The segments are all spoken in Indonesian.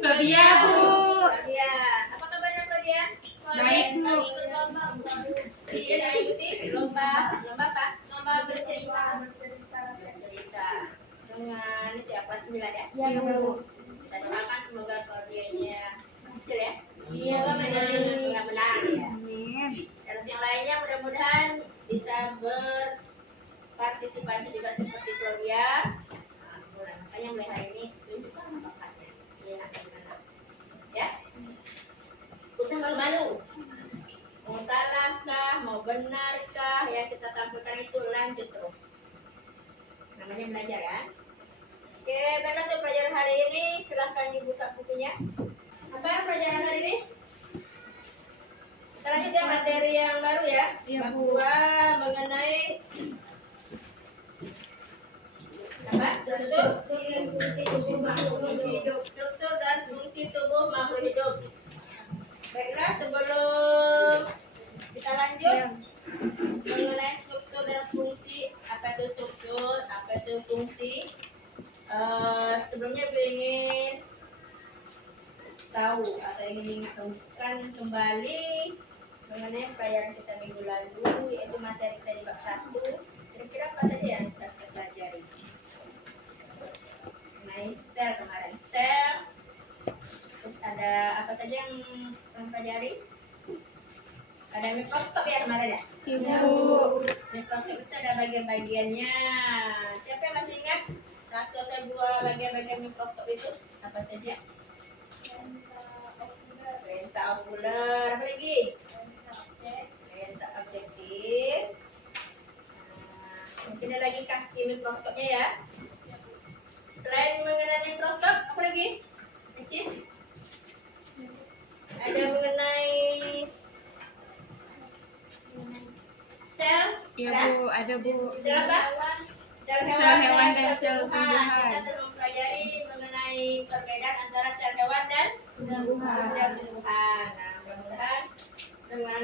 Claudia, Bu. Claudia, apa kabarnya Claudia? Baik, Bu. Iya, ikuti lomba apa? Lomba bercerita. Dengan itu ya kelas 9 ya? Iya, Bu. Saya doakan semoga Claudianya berhasil ya. Iya, Semoga menang ya. Amin. Dan untuk yang lainnya mudah-mudahan bisa berpartisipasi juga seperti Claudia. Nah, makanya mulai hari ini tunjukkan bakatnya. Iya, gimana? Ya? Usah malu-malu. Mau salahkah, mau benarkah, yang kita tampilkan itu lanjut terus. Namanya belajar ya. Oke, baiklah untuk pelajaran hari ini silahkan dibuka bukunya. Apa pelajaran hari ini? Kita lanjut ya materi yang baru ya. Iya, Bab Bu. 2 mengenai apa? Struktur dan fungsi tubuh makhluk hidup. Baiklah, sebelum kita lanjut mengenai struktur dan fungsi, apa itu struktur, apa itu fungsi. Sebelumnya gue ingin tahu atau ingin mengingatkan kembali mengenai pelajaran kita minggu lalu, yaitu materi kita di bab 1. Kira-kira apa saja yang sudah kita pelajari? Mengenai sel kemarin, sel. Terus ada apa saja yang kita pelajari? Ada mikroskop ya kemarin ya? Iya, Bu. Mikroskop itu ada bagian-bagiannya. Siapa yang masih ingat? 1 atau 2 bagian-bagian mikroskop itu apa saja? Lensa okuler, apa lagi? Lensa objektif. Mungkin ada lagi kaki mikroskopnya ya. Selain mengenai mikroskop, apa lagi? Kecil? Ada mengenai sel? Iya, Bu. Ada, Bu. Sel apa? Sel Sel hewan dan sel tumbuhan. tumbuhan. Kita telah mempelajari mengenai perbedaan antara sel hewan dan sel tumbuhan. Nah, mudah-mudahan dengan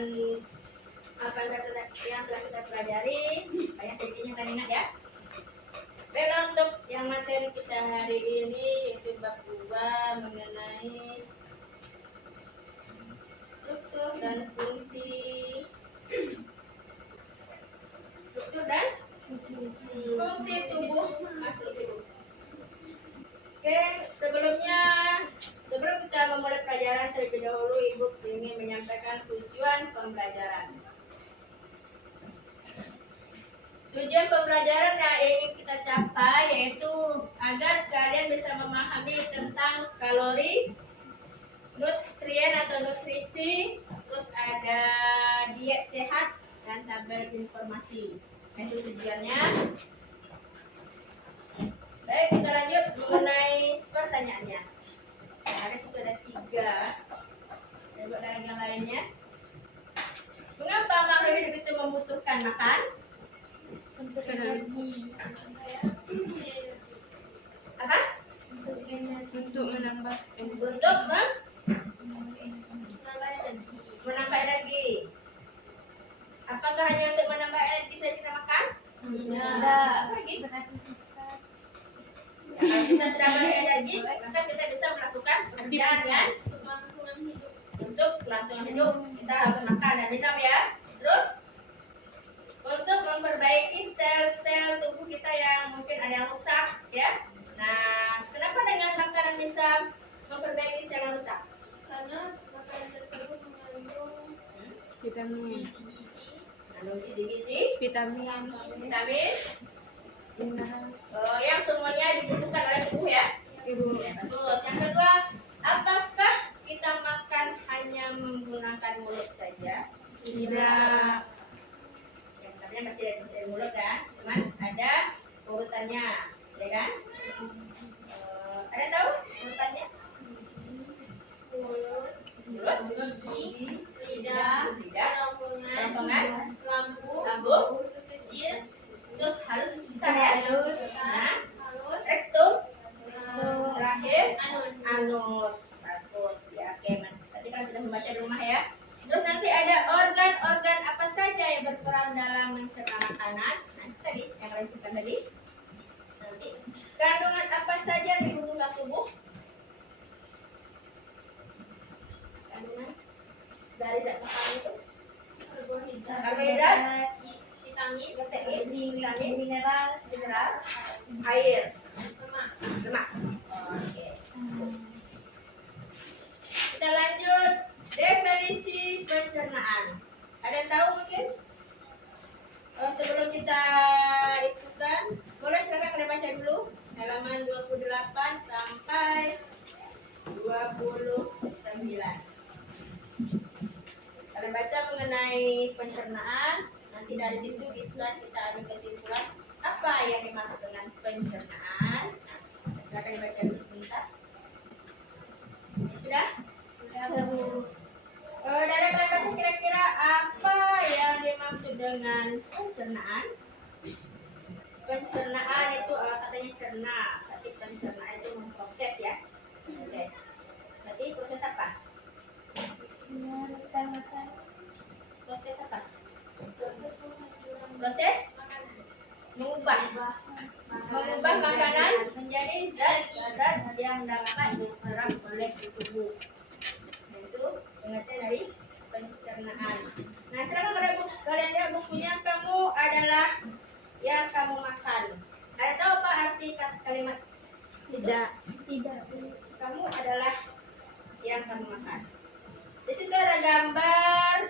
apa yang telah kita pelajari, banyak sedikitnya kita ingat ya. Baiklah, untuk yang materi kita hari ini yaitu bab 2 mengenai struktur dan fungsi fungsi tubuh makhluk hidup. Oke, sebelum kita memulai pelajaran terlebih dahulu, Ibu ingin menyampaikan tujuan pembelajaran. Tujuan pembelajaran yang ingin kita capai yaitu agar kalian bisa memahami tentang kalori, nutrien atau nutrisi, terus ada diet sehat dan tabel informasi. Itu tujuannya. Baik, kita lanjut mengenai pertanyaannya. Nah, ada situ ada 3. Coba dari yang lainnya. Mengapa makhluk hidup itu membutuhkan makan? Untuk energi. Apa? Untuk menambah Untuk menambah energi. Apakah hanya untuk menambah energi saja kita makan? Tidak. Apa lagi? Ya, kalau kita sudah berenergi, maka kita bisa melakukan pekerjaan kan? Untuk kelangsungan hidup kita harus makan dan minum ya. Terus untuk memperbaiki sel-sel tubuh kita yang mungkin ada yang rusak ya. Nah, kenapa dengan makanan bisa memperbaiki sel yang rusak? Karena makanan tersebut mengandung vitamin. Mengandung gizi-gizi, Vitamin. vitamin, Mineral. yang semuanya dibutuhkan oleh tubuh ya. Ibu. Terus yang kedua, apakah kita makan hanya menggunakan mulut saja? Tidak. Yang pertama masih dari mulut kan, cuman ada urutannya, ya kan? Ada tahu urutannya? mulut, Mulut, gigi, lidah, kerongkongan, lambung, usus kecil, terus halus besar ya. halus, Nah, halus, rektum, eh, terakhir anus. anus. Bagus ya, oke. Tadi kan sudah membaca di rumah ya. Terus nanti ada organ-organ apa saja yang berperan dalam mencerna makanan. Nah, tadi yang kalian sebutkan tadi. Nanti kandungan apa saja yang dibutuhkan tubuh? dari zat makanan itu? Karbohidrat, Karbohidrat, vitamin, protein, vitamin, mineral, mineral, air, lemak. lemak. Oke. Terus kita lanjut definisi pencernaan. Ada yang tahu mungkin? Sebelum kita itu kan, boleh silakan kalian baca dulu halaman 28 sampai 29. Kalian baca mengenai pencernaan, nanti dari situ bisa kita ambil kesimpulan apa yang dimaksud dengan pencernaan. Silakan dibaca dulu sebentar. Sudah? Dari kalian baca kira-kira apa yang dimaksud dengan pencernaan? Pencernaan itu katanya cerna, berarti pencernaan itu memproses ya. Proses. Berarti proses apa? Proses apa? Proses mengubah makanan menjadi zat-zat yang dapat diserap oleh tubuh. Itu pengertian dari pencernaan. Nah, sekarang kalian lihat bukunya, kamu adalah yang kamu makan. Ada tahu apa arti kalimat itu? Tidak. Kamu adalah yang kamu makan. Di situ ada gambar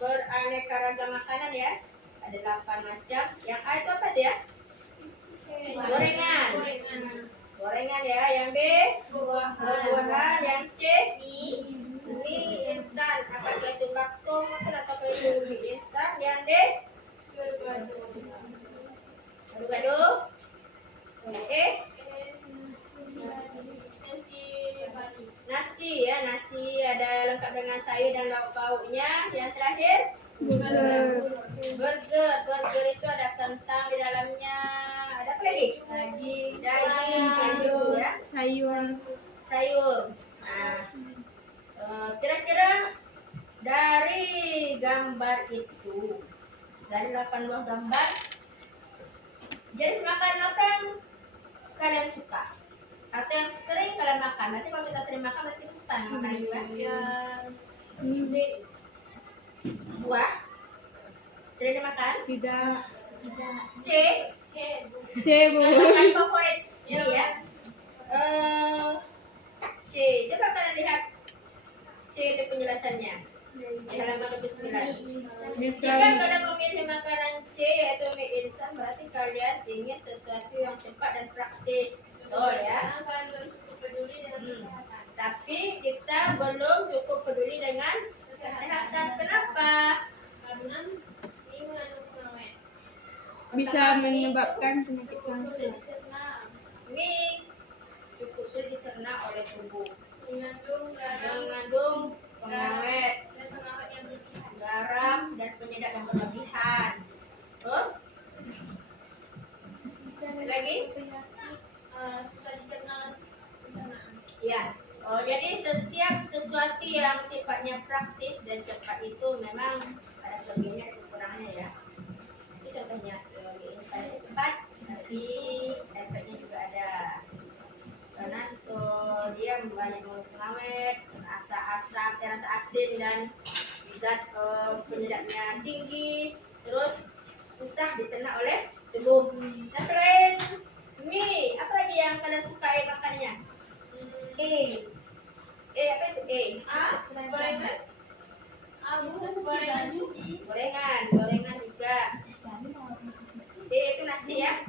beraneka ragam makanan ya. Ada 8 macam. Yang A itu apa dia? Gorengan. Gorengan ya. Yang B buah-buahan. Yang C mie instan. Apakah itu bakso atau itu mie instan? Yang D gado-gado. Yang E nasi ya, nasi ada lengkap dengan sayur dan lauk pauknya. Yang terakhir burger itu ada kentang di dalamnya, ada apa lagi? Daging, keju ya, sayur. Nah, kira-kira dari gambar itu, dari 8 buah gambar, jenis makanan apa yang kalian suka? Atau yang sering kalian makan? Nanti kalau kita sering makan, berarti kita suka makan juga. Buah sering dimakan? Tidak. C Bu. makanan favorit ini ya. C, coba kalian lihat C itu penjelasannya di halaman 29. Jika kalian memilih makanan C yaitu mie instan, berarti kalian ingin sesuatu yang cepat dan praktis. Oh ya. Tapi kita belum cukup peduli dengan kesehatan. Kenapa? Karena ini mengandung pengawet. Bisa menyebabkan penyakit kanker. Mie cukup sulit dicerna oleh tubuh. Mengandung Mengandung pengawet, dan pengawet yang berlebihan. garam dan penyedap yang berlebihan. Terus lagi? Susah dicerna pencernaan. Ya. Oh, jadi setiap sesuatu yang sifatnya praktis dan cepat itu memang ada kelebihannya dan kekurangannya ya. Itu contohnya mie instan itu cepat, tapi efeknya juga ada. Karena dia banyak mengandung pengawet, rasa asam, rasa asin dan zat penyedapnya tinggi, terus susah dicerna oleh tubuh. Nah, selain mie, apa lagi yang kalian sukai makannya? Apa itu? Gorengan. Gorengan. Gorengan juga. Itu nasi ya.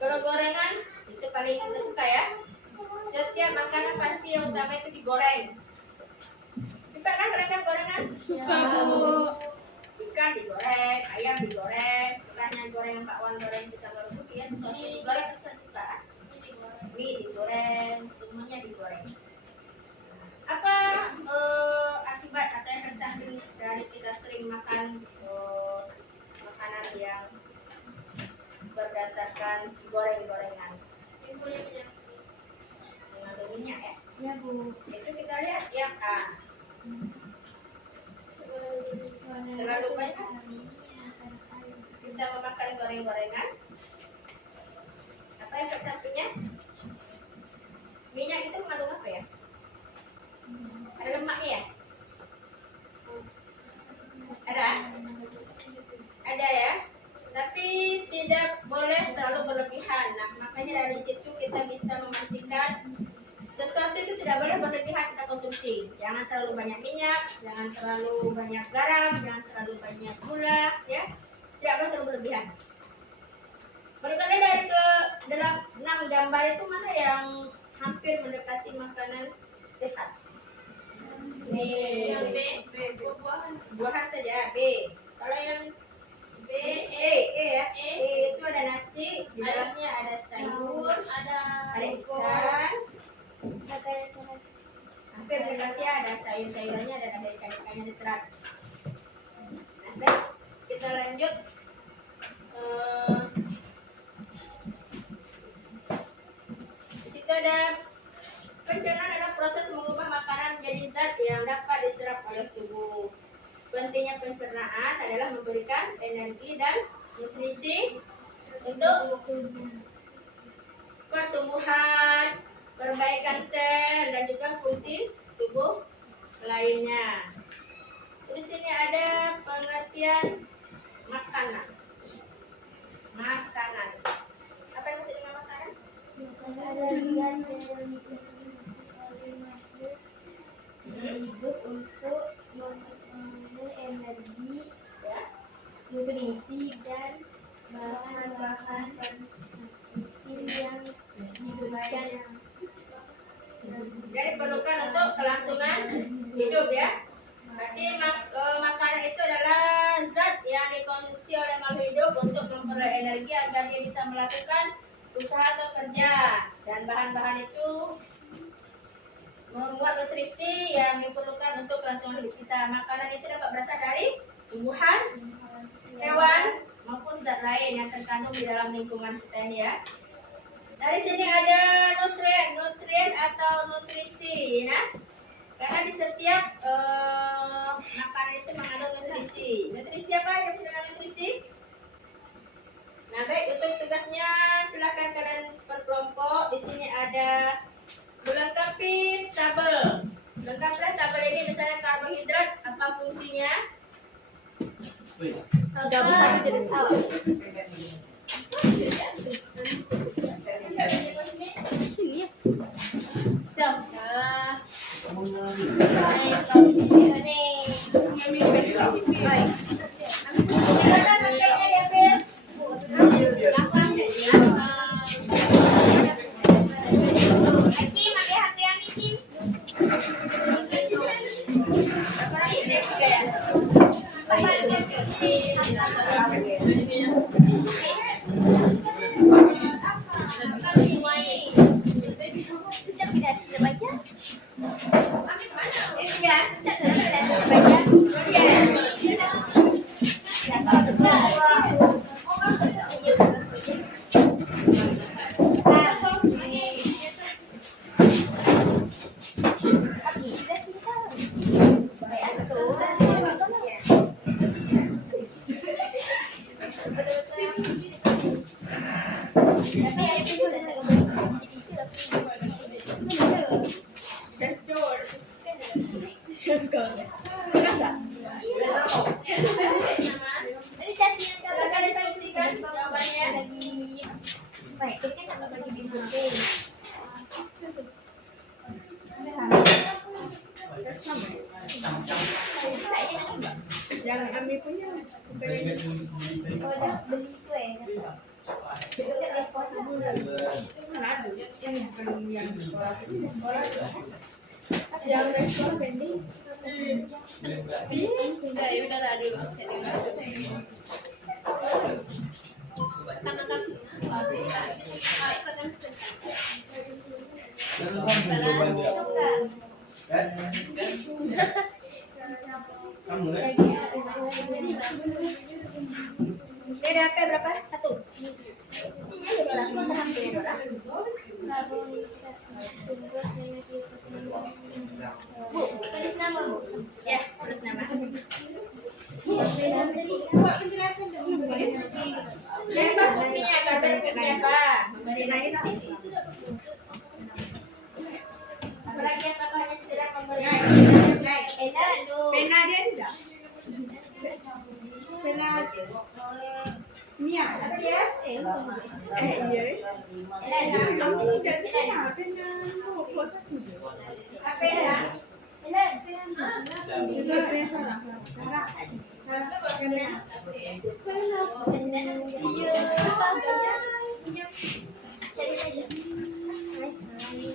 Kalau gorengan itu paling kita suka ya. Setiap makanan pasti yang utama itu digoreng. Suka kan kalian gorengan? Suka, Bu. Ikan digoreng, ayam digoreng, bukannya gorengan bakwan goreng pisang goreng putih ya, sesuatu yang digoreng pasti suka. Mie digoreng, semuanya digoreng. Apa akibat atau efek samping dari kita sering makan makanan yang berdasarkan goreng-gorengan? Mengandung minyak ya. Ya, Bu. Itu kita lihat yang A. Terlalu banyak kita memakan goreng-gorengan. Apa efek sampingnya? Minyak itu mengandung apa ya? Ada lemak tidak boleh berlebihan kita konsumsi. Jangan terlalu banyak minyak, jangan terlalu banyak garam, jangan terlalu banyak gula, ya. Tidak boleh terlalu berlebihan. Menurut kalian dari ke dalam 6 gambar itu mana yang hampir mendekati makanan sehat? Yang B. B, buah-buahan. Buahan saja. B. Kalau yang B, E ya. E itu ada nasi, di dalamnya ada sayur, ada ada ikan. Hampir mendekati ada sayur-sayurannya dan ada ikan-ikannya di serat. Nah, baik, kita lanjut. Di situ ada pencernaan adalah proses mengubah makanan menjadi zat yang dapat diserap oleh tubuh. Pentingnya pencernaan adalah memberikan energi dan nutrisi untuk pertumbuhan, perbaikan sel dan juga fungsi tubuh lainnya. Di sini ada pengertian makanan. Makanan. Apa yang maksud dengan makanan? Hidup untuk memperoleh energi, Ya. nutrisi dan bahan-bahan penting yang diberikan. Jadi diperlukan untuk kelangsungan hidup ya. Berarti makanan itu adalah zat yang dikonsumsi oleh makhluk hidup untuk memperoleh energi agar dia bisa melakukan usaha atau kerja. Dan bahan-bahan itu membuat nutrisi yang diperlukan untuk kelangsungan hidup kita. Makanan itu dapat berasal dari tumbuhan, hewan, maupun zat lain yang terkandung di dalam lingkungan kita ini ya. Dari sini ada nutrien atau nutrisi, nah. Karena di setiap makanan itu mengandung nutrisi. Nutrisi apa yang dengan nutrisi? Nah, baik, untuk tugasnya silakan kalian berkelompok. Di sini ada melengkapi tabel. Lengkapkan tabel ini misalnya karbohidrat, apa fungsinya? Silakan makanya diambil. Silakan diskusikan jawabannya. Jangan ambil punya. Beli itu ya. Ada yang bukan yang sekolah ini di sekolah. Yang restoran vending. Udah, ya udah lah dulu. Makan. Ini ada HP berapa? 1. Ini ada berapa? Ini ada berapa? Bu, tulis nama Bu. Ya, terus nama. Jadi apa fungsinya? Karbar fungsinya apa? Memberi energi. Apalagi apa hanya sekedar memberi energi. Pena dia tidak. Pena Mia. Apa dia? Iya. Kamu jadi pena Kok satu je? Apa ya? Itu apa yang salah? Sarah.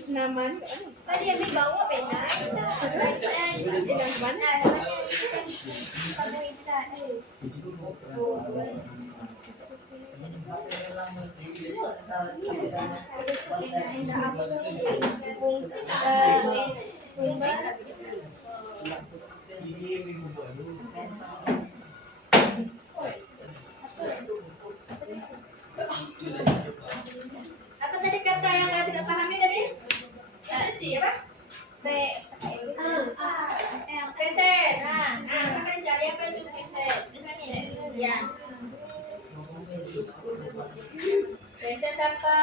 Naman kan? Tadi yang bawa pena. Yang mana? Sumber Apa tadi kata yang Anda tidak pahami tadi? Apa? B Feses. Sekarang cari apa itu feses? Ya. Feses apa?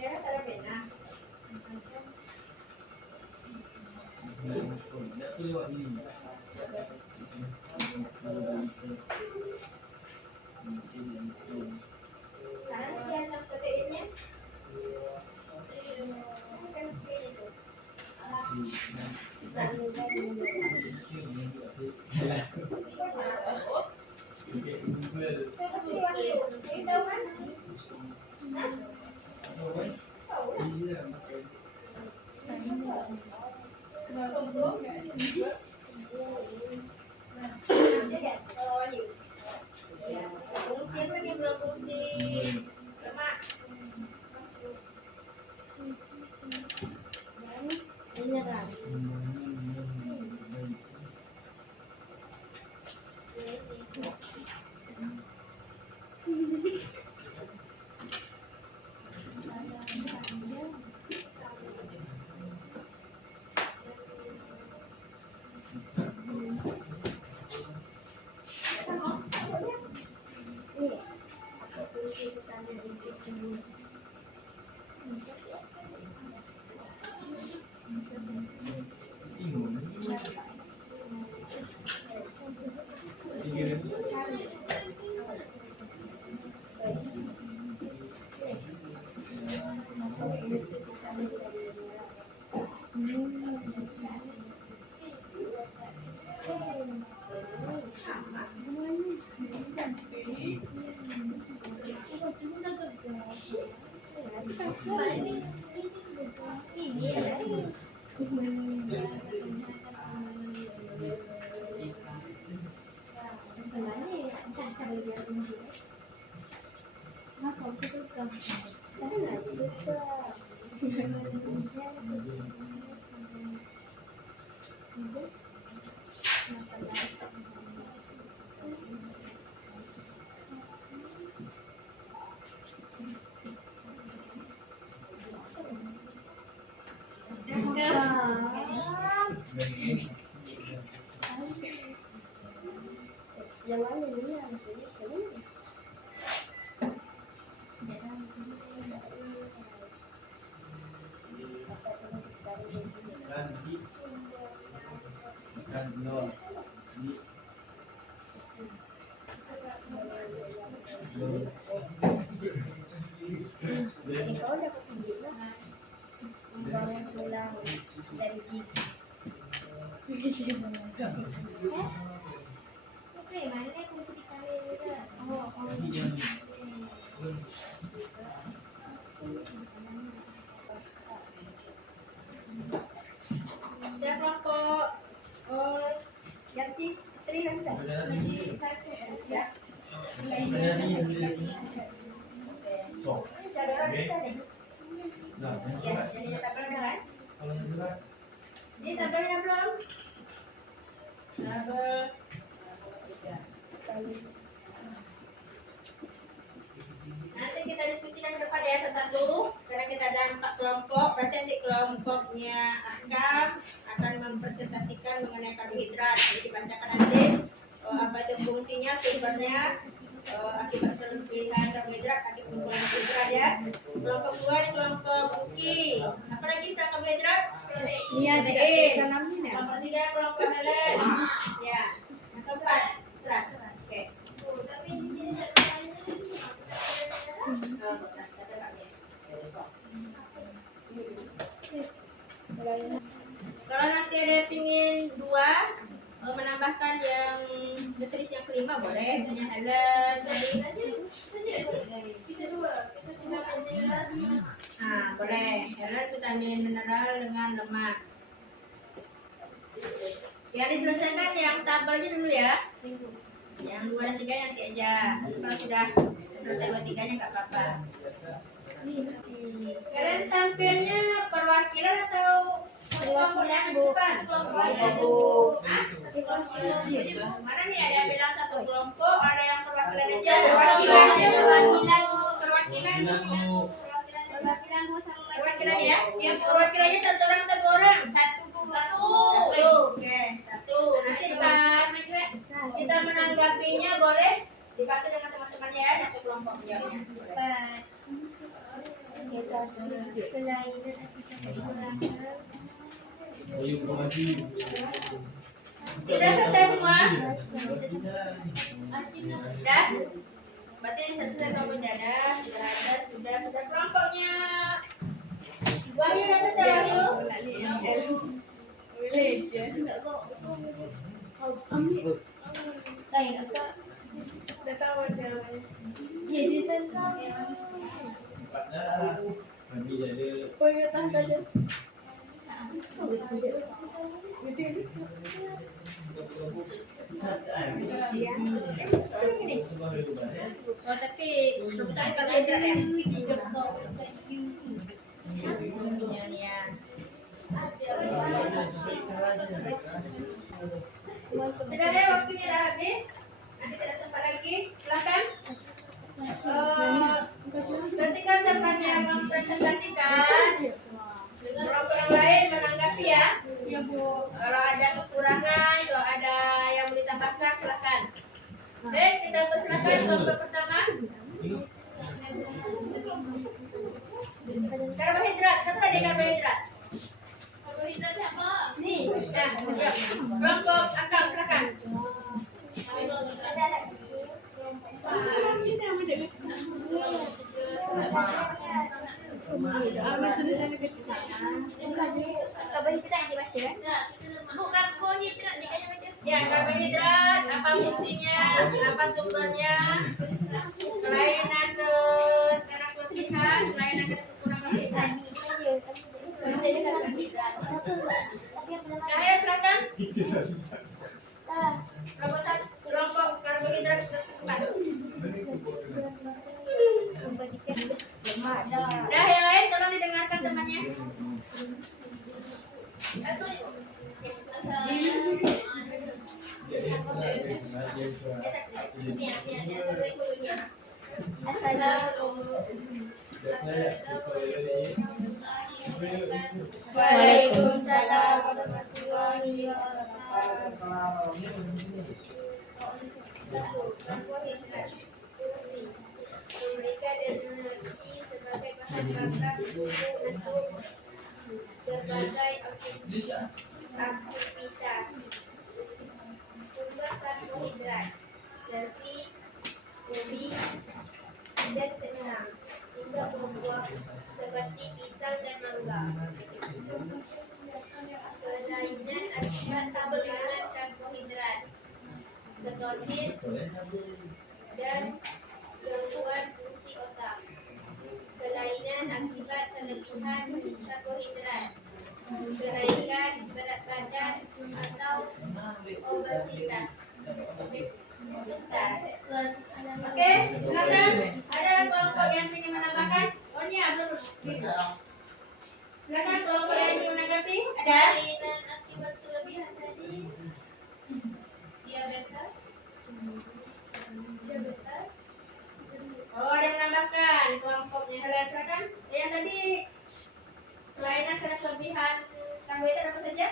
Ya, ada pena. Sekarang biasa seperti ini. Fungsi apa yang berfungsi lemak? Kau dapat video lah. Bangun pulang dari gigi. Oke, mana aku di kamera? Ya kelompok ganti tri kan bisa? Ya. Cadangan bisa deh. Ya, jadi tabelnya kan? Ini tabelnya belum? Tabel 3. kelompoknya Akam akan mempresentasikan mengenai karbohidrat. Jadi dibacakan nanti apa itu fungsinya, sumbernya, akibat kelebihan karbohidrat, akibat kekurangan karbohidrat ya. Kelompok 2 ini kelompok fungsi. Apa lagi sisa karbohidrat? Iya, tidak bisa namin ya. Kelompok 3 kelompok helen. Ya. Yang keempat serat. Oke. Kalau nanti ada yang pingin 2 menambahkan yang nutrisi yang kelima boleh, hanya Helen tadi. Nah, boleh. Helen vitamin mineral dengan lemak. Yang diselesaikan yang tabelnya dulu ya. Yang 2 dan 3 nanti aja. Kalau sudah selesai 2 3-nya nggak apa-apa. Kalian tampilnya perwakilan atau kelompok yang depan? Hah? Mana nih, ada yang bilang satu kelompok, ada yang perwakilan aja. Perwakilan ya? Yang perwakilannya 1 orang atau 2 orang? Satu. Oke, 1. Nanti pas kita menanggapinya boleh dibantu dengan teman-temannya ya, satu kelompok jawabnya. Sudah selesai semua? Sudah? Berarti selesai kelompok dada, sudah kelompoknya. Wahyu sudah selesai Wahyu? Udah tahu aja. Oh iya, tahan aja. Gitu. Oh tapi belum bisa karbohidrat ya? Ya. Sudah deh, waktunya dah habis. Nanti tidak sempat lagi. Silakan. Ketika tempatnya mempresentasikan, kelompok yang lain menanggapi ya. Kalau ada kekurangan, kalau ada yang mau ditambahkan, silakan. Baik, kita persilakan kelompok pertama. Karbohidrat, siapa ada karbohidrat? Karbohidrat apa? Nih, nah, ya. Kelompok Akam, silakan. Ini yang beda. Amat tulisannya kecil. Karbohidrat dibaca kan? Bukan karbohidrat, dikanya macam Ya, karbohidrat, apa fungsinya, apa sumbernya, kelainan karena kelebihan, kelainan karena kekurangan kelebihan. Nah, ayo silakan. Kelompok karbohidrat keempat. Nah, yang lain tolong didengarkan temannya. Waalaikumsalam warahmatullahi wabarakatuh. Memberikan energi sebagai bahan bakar untuk berbagai aktivitas. Sumber karbohidrat nasi, ubi, dan kentang hingga buah-buah seperti pisang dan mangga. Kelainan akibat kekurangan karbohidrat, ketosis, dan gangguan fungsi otak. Kelainan akibat kelebihan karbohidrat, kenaikan berat badan atau obesitas. Oke, silakan. Ada kelompok yang ingin menambahkan? Oh ini belum. Silakan kelompok yang ingin menanggapi. Ada? kelainan akibat kelebihan tadi. Diabetes. Oh, ada yang menambahkan kelompoknya. Helen, silakan. Yang tadi kelainan karena kelebihan kelebihan karbohidrat apa saja?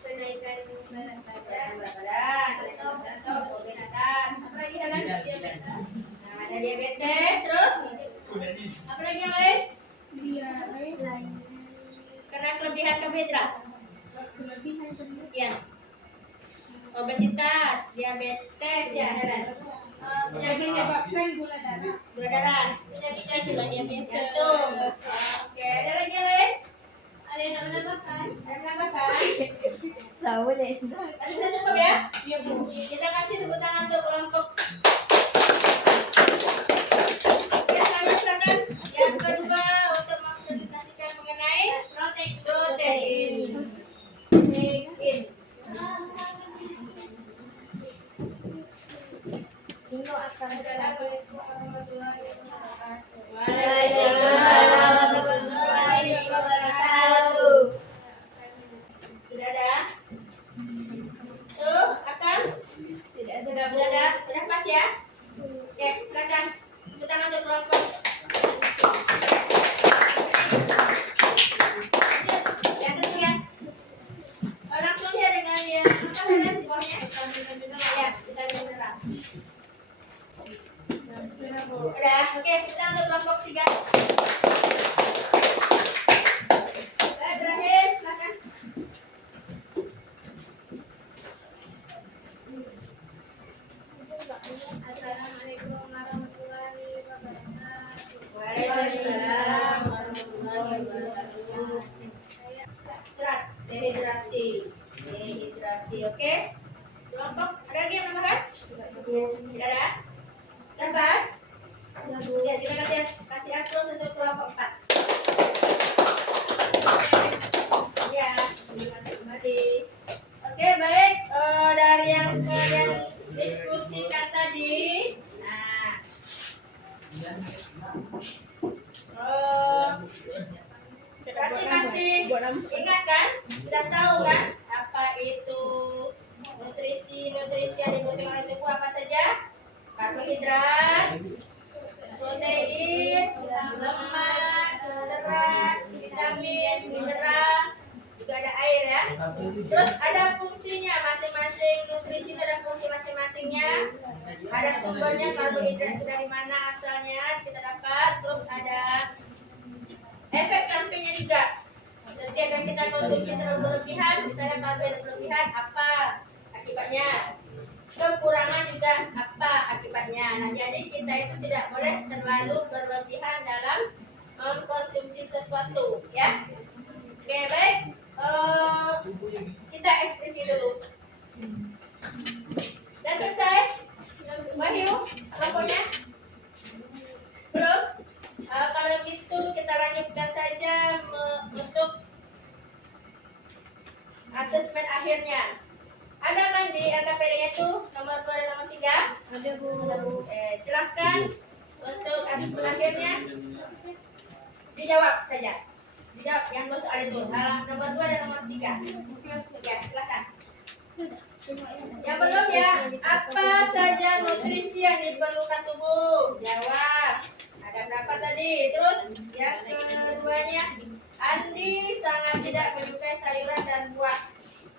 Kenaikan berat badan. Berat badan, atau obesitas. Apa lagi Helen? Diabetes. Nah, ada diabetes, terus apa lagi yang lain? Karena kelebihan karbohidrat. Ya. Obesitas, diabetes ya Helen. Penyakit menyebabkan gula darah. Gula darah, Penyakitnya juga diabetes. jantung. Oke, ada lagi yang lain? Ada yang nak menambahkan? Ada yang menambahkan? Sama deh. Tadi sudah cukup ya? Iya Bu. Kita kasih tepuk tangan untuk kelompok. Oke, selanjutnya silakan. Yang kedua untuk mempresentasikan mengenai Protein. protein. Protein. Nino akan Assalamualaikum warahmatullahi wabarakatuh. Waalaikumsalam warahmatullahi wabarakatuh. Sudah ada? Tuh, akan? tidak ada. Sudah ada? Sudah pas ya? Oke, silakan. Tepuk tangan untuk kelompok. Yang kedua. Langsung ya dengan yang apa namanya di bawahnya? Ya, kita beneran. Udah, oke, kita untuk kelompok 3. Terakhir, silakan. Assalamualaikum warahmatullahi wabarakatuh. Waalaikumsalam warahmatullahi wabarakatuh. Serat, dehidrasi. Dehidrasi, oke? Kelompok, ada lagi yang menambahkan? Tidak ada? Terbas? Ya, kita kasih atur untuk kelompok 4. Ya, terima kasih kembali. Oke, baik. Dari yang kalian diskusikan tadi, nah, berarti masih ingat kan? Sudah tahu kan? Apa itu nutrisi yang dibutuhkan oleh tubuh apa saja? Karbohidrat, protein, lemak, serat, vitamin, mineral, juga ada air ya. Terus ada fungsinya masing-masing nutrisi itu ada fungsi masing-masingnya. Ada sumbernya karbohidrat itu dari mana asalnya kita dapat. Terus ada efek sampingnya juga. Setiap yang kita konsumsi terlalu berlebihan, misalnya karbohidrat berlebihan, apa akibatnya? Kekurangan juga apa akibatnya? Nah, jadi kita itu tidak boleh terlalu berlebihan dalam mengkonsumsi sesuatu, ya. Oke, baik. Kita ekspresi dulu. Sudah selesai? Wahyu, pokoknya belum? Kalau gitu kita lanjutkan saja untuk asesmen akhirnya. Ada kan di LKPD-nya itu nomor 2 dan nomor 3? Ada Bu. Silahkan untuk asesmen akhirnya dijawab saja. Dijawab yang masuk ada itu nomor 2 dan nomor 3. Ya, silakan. Yang belum ya, apa saja nutrisi yang diperlukan tubuh? Jawab. Ada berapa tadi? Terus yang keduanya, Andi sangat tidak menyukai sayuran dan buah.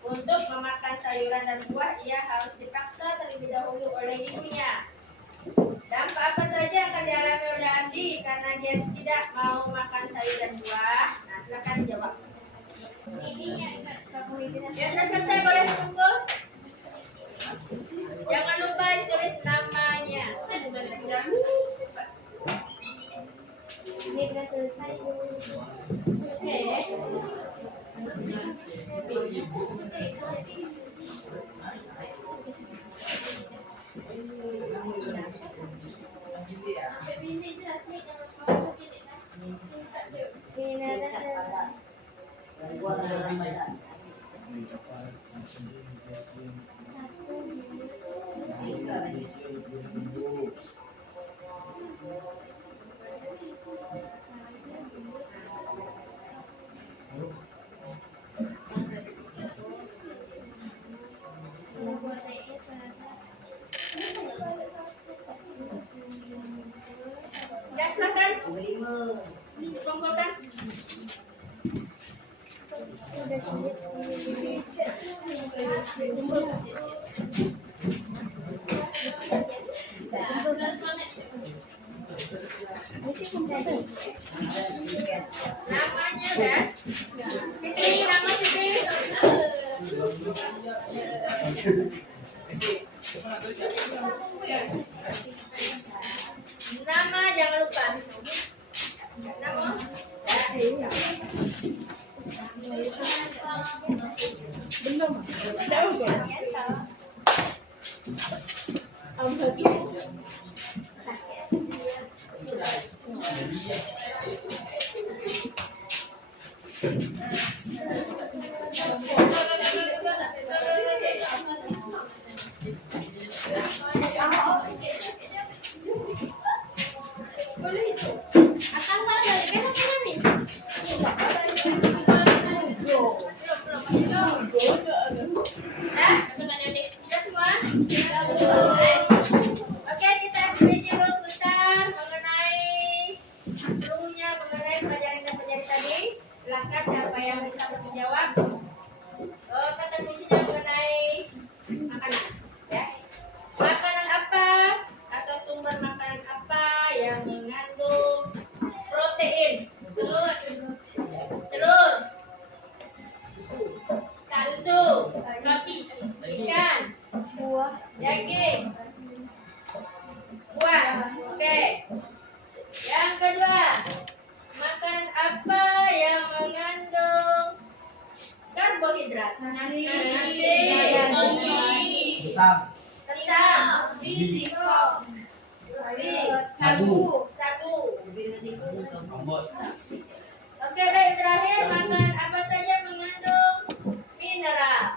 Untuk memakan sayuran dan buah, ia harus dipaksa terlebih dahulu oleh ibunya. Dampak apa saja yang akan dialami oleh Andi karena dia tidak mau makan sayur dan buah? Nah, silakan dijawab. Ininya karbohidrat. Yang sudah selesai boleh kumpul. Jangan lupa ditulis namanya. Ini sudah selesai. Ya, silakan. Dikumpulkan. Namanya kan? Titi, nama Titi. Nama jangan lupa. Nama? Belum. Tahu kan? Akan kalau dari besok kan nih. Sudah semua? Oke, kita ekspresi dulu sebentar mengenai clue-nya, mengenai pelajaran tadi. Silakan siapa yang bisa menjawab. Kata kuncinya mengenai makanan, ya. Makanan apa atau sumber makanan apa yang mengandung protein? Telur, susu, ikan, Buah. daging, buah. Oke. Yang kedua, makanan apa yang mengandung karbohidrat? Nasi, kentang, sagu. Oke, baik, terakhir makanan apa saja mengandung mineral?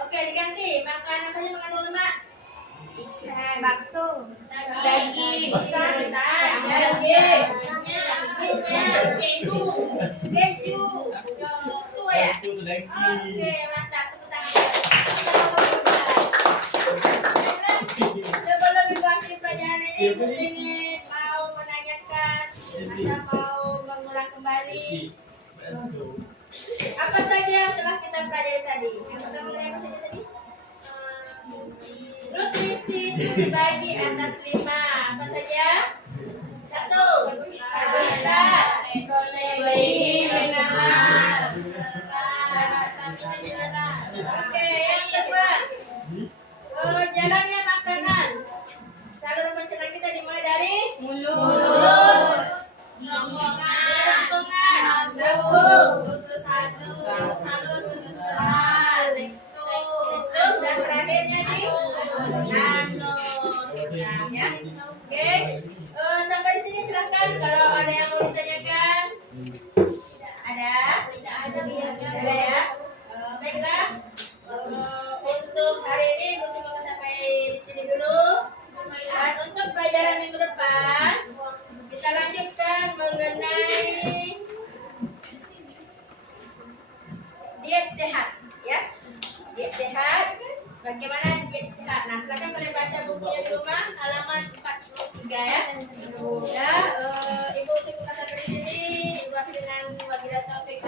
Oke, diganti. Makanan apa saja mengandung lemak? Bakso. Daging, daging, minyak, keju, susu ya. Oke, mantap. Tepuk tangan. Sebelum Ibu akhiri pelajaran ini, Ibu ingin mau menanyakan atau mau mengulang kembali apa saja yang telah kita pelajari tadi. Yang pertama mengenai apa saja tadi? Nutrisi dibagi atas 5. Apa saja? 1. Karbohidrat, protein, lemak, oke, yang kedua, jalannya makanan. Saluran pencernaan kita dimulai dari mulut, kerongkongan, lambung, rektum, dan terakhirnya di anus. Ya, oke. Sampai di sini silakan kalau ada yang mau ditanyakan. Ada? Ada ya. Baiklah. Untuk hari ini cukup sampai di sini dulu. Dan untuk pelajaran minggu depan kita lanjutkan mengenai diet sehat, ya. Diet sehat. Bagaimana diet sehat? Nah, silakan kalian baca bukunya di rumah halaman 43 ya. Ya, Ibu cukup sampai di sini. Ibu akhir dengan wabillahi taufiq.